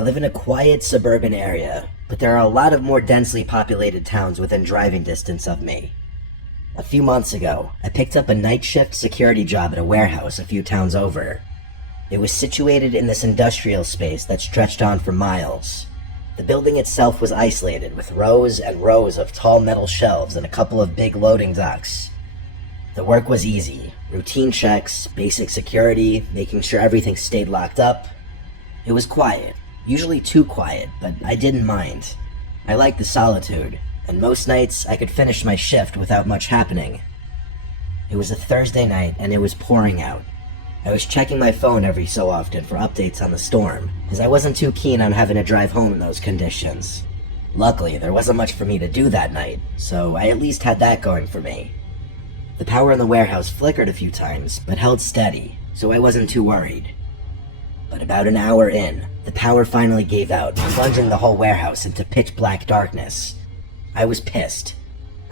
I live in a quiet suburban area, but there are a lot of more densely populated towns within driving distance of me. A few months ago, I picked up a night shift security job at a warehouse a few towns over. It was situated in this industrial space that stretched on for miles. The building itself was isolated with rows and rows of tall metal shelves and a couple of big loading docks. The work was easy. Routine checks, basic security, making sure everything stayed locked up. It was quiet, usually too quiet, but I didn't mind. I liked the solitude, and most nights I could finish my shift without much happening. It was a Thursday night and it was pouring out. I was checking my phone every so often for updates on the storm, as I wasn't too keen on having to drive home in those conditions. Luckily, there wasn't much for me to do that night, so I at least had that going for me. The power in the warehouse flickered a few times, but held steady, so I wasn't too worried. But about an hour in, the power finally gave out, plunging the whole warehouse into pitch black darkness. I was pissed.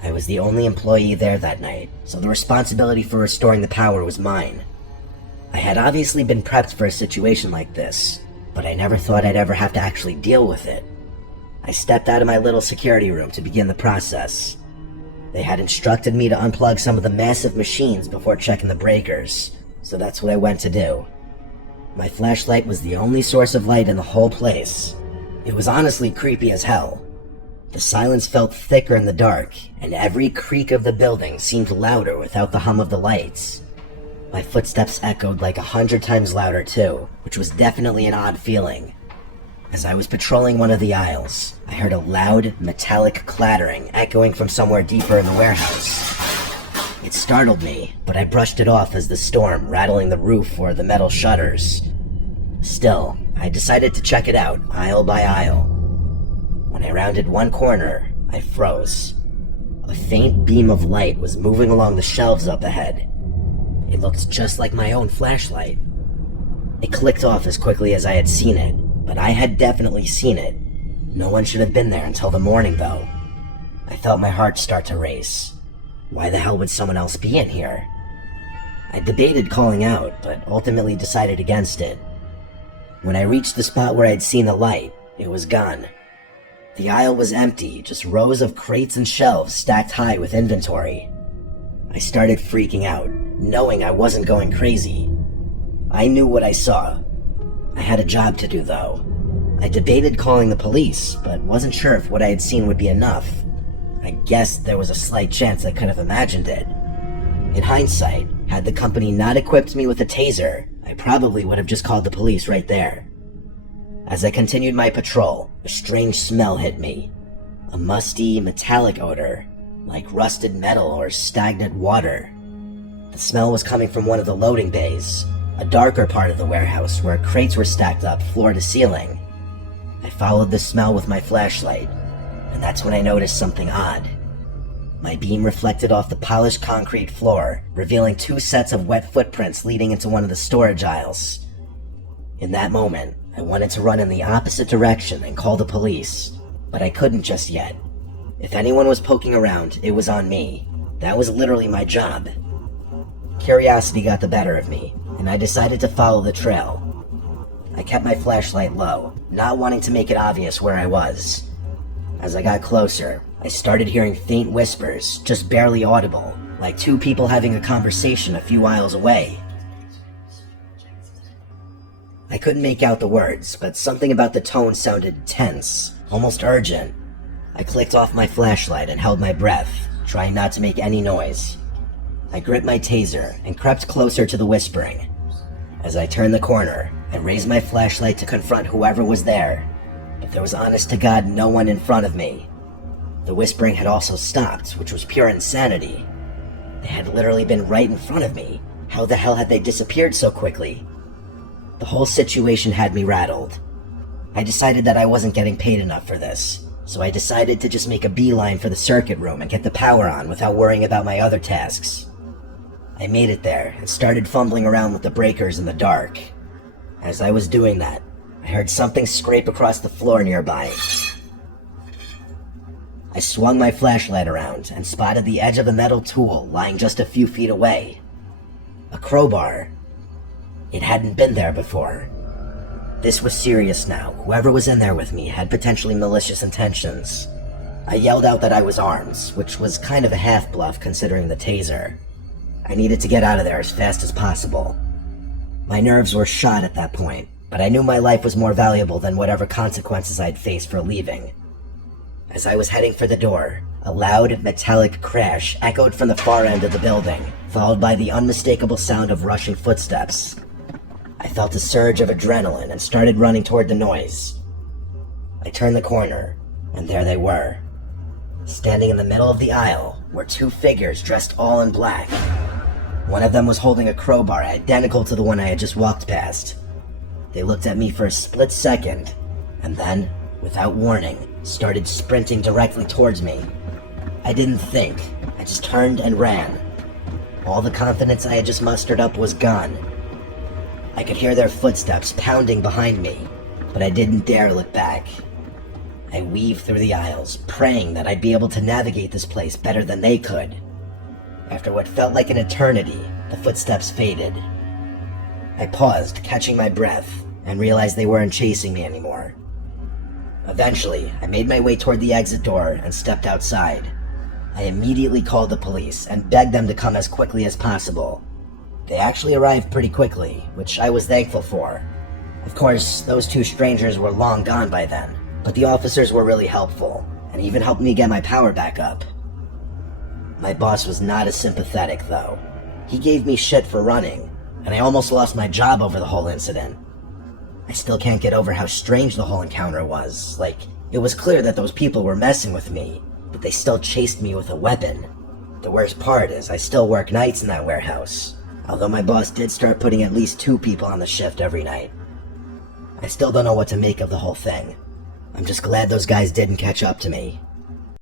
I was the only employee there that night, so the responsibility for restoring the power was mine. I had obviously been prepped for a situation like this, but I never thought I'd ever have to actually deal with it. I stepped out of my little security room to begin the process. They had instructed me to unplug some of the massive machines before checking the breakers, so that's what I went to do. My flashlight was the only source of light in the whole place. It was honestly creepy as hell. The silence felt thicker in the dark, and every creak of the building seemed louder without the hum of the lights. My footsteps echoed like 100 times louder too, which was definitely an odd feeling. As I was patrolling one of the aisles, I heard a loud, metallic clattering echoing from somewhere deeper in the warehouse. It startled me, but I brushed it off as the storm rattling the roof or the metal shutters. Still, I decided to check it out, aisle by aisle. When I rounded one corner, I froze. A faint beam of light was moving along the shelves up ahead. It looked just like my own flashlight. It clicked off as quickly as I had seen it, but I had definitely seen it. No one should have been there until the morning, though. I felt my heart start to race. Why the hell would someone else be in here? I debated calling out, but ultimately decided against it. When I reached the spot where I'd seen the light, it was gone. The aisle was empty, just rows of crates and shelves stacked high with inventory. I started freaking out, knowing I wasn't going crazy. I knew what I saw. I had a job to do, though. I debated calling the police, but wasn't sure if what I had seen would be enough. I guessed there was a slight chance I could have imagined it. In hindsight, had the company not equipped me with a taser, I probably would have just called the police right there. As I continued my patrol, a strange smell hit me. A musty, metallic odor, like rusted metal or stagnant water. The smell was coming from one of the loading bays, a darker part of the warehouse where crates were stacked up floor to ceiling. I followed the smell with my flashlight, and that's when I noticed something odd. My beam reflected off the polished concrete floor, revealing two sets of wet footprints leading into one of the storage aisles. In that moment, I wanted to run in the opposite direction and call the police, but I couldn't just yet. If anyone was poking around, it was on me. That was literally my job. Curiosity got the better of me, and I decided to follow the trail. I kept my flashlight low, not wanting to make it obvious where I was. As I got closer, I started hearing faint whispers, just barely audible, like two people having a conversation a few aisles away. I couldn't make out the words, but something about the tone sounded tense, almost urgent. I clicked off my flashlight and held my breath, trying not to make any noise. I gripped my taser and crept closer to the whispering. As I turned the corner, I raised my flashlight to confront whoever was there, but there was honest to God no one in front of me. The whispering had also stopped, which was pure insanity. They had literally been right in front of me. How the hell had they disappeared so quickly? The whole situation had me rattled. I decided that I wasn't getting paid enough for this, so I decided to just make a beeline for the circuit room and get the power on without worrying about my other tasks. I made it there and started fumbling around with the breakers in the dark. As I was doing that, I heard something scrape across the floor nearby. I swung my flashlight around and spotted the edge of a metal tool lying just a few feet away. A crowbar. It hadn't been there before. This was serious now. Whoever was in there with me had potentially malicious intentions. I yelled out that I was armed, which was kind of a half-bluff considering the taser. I needed to get out of there as fast as possible. My nerves were shot at that point, but I knew my life was more valuable than whatever consequences I'd face for leaving. As I was heading for the door, a loud, metallic crash echoed from the far end of the building, followed by the unmistakable sound of rushing footsteps. I felt a surge of adrenaline and started running toward the noise. I turned the corner, and there they were. Standing in the middle of the aisle were two figures dressed all in black. One of them was holding a crowbar identical to the one I had just walked past. They looked at me for a split second, and then, without warning, started sprinting directly towards me. I didn't think. I just turned and ran. All the confidence I had just mustered up was gone. I could hear their footsteps pounding behind me, but I didn't dare look back. I weaved through the aisles, praying that I'd be able to navigate this place better than they could. After what felt like an eternity, the footsteps faded. I paused, catching my breath, and realized they weren't chasing me anymore. Eventually, I made my way toward the exit door and stepped outside. I immediately called the police and begged them to come as quickly as possible. They actually arrived pretty quickly, which I was thankful for. Of course, those two strangers were long gone by then, but the officers were really helpful, and even helped me get my power back up. My boss was not as sympathetic, though. He gave me shit for running, and I almost lost my job over the whole incident. I still can't get over how strange the whole encounter was. Like, it was clear that those people were messing with me, but they still chased me with a weapon. The worst part is I still work nights in that warehouse, although my boss did start putting at least 2 people on the shift every night. I still don't know what to make of the whole thing. I'm just glad those guys didn't catch up to me.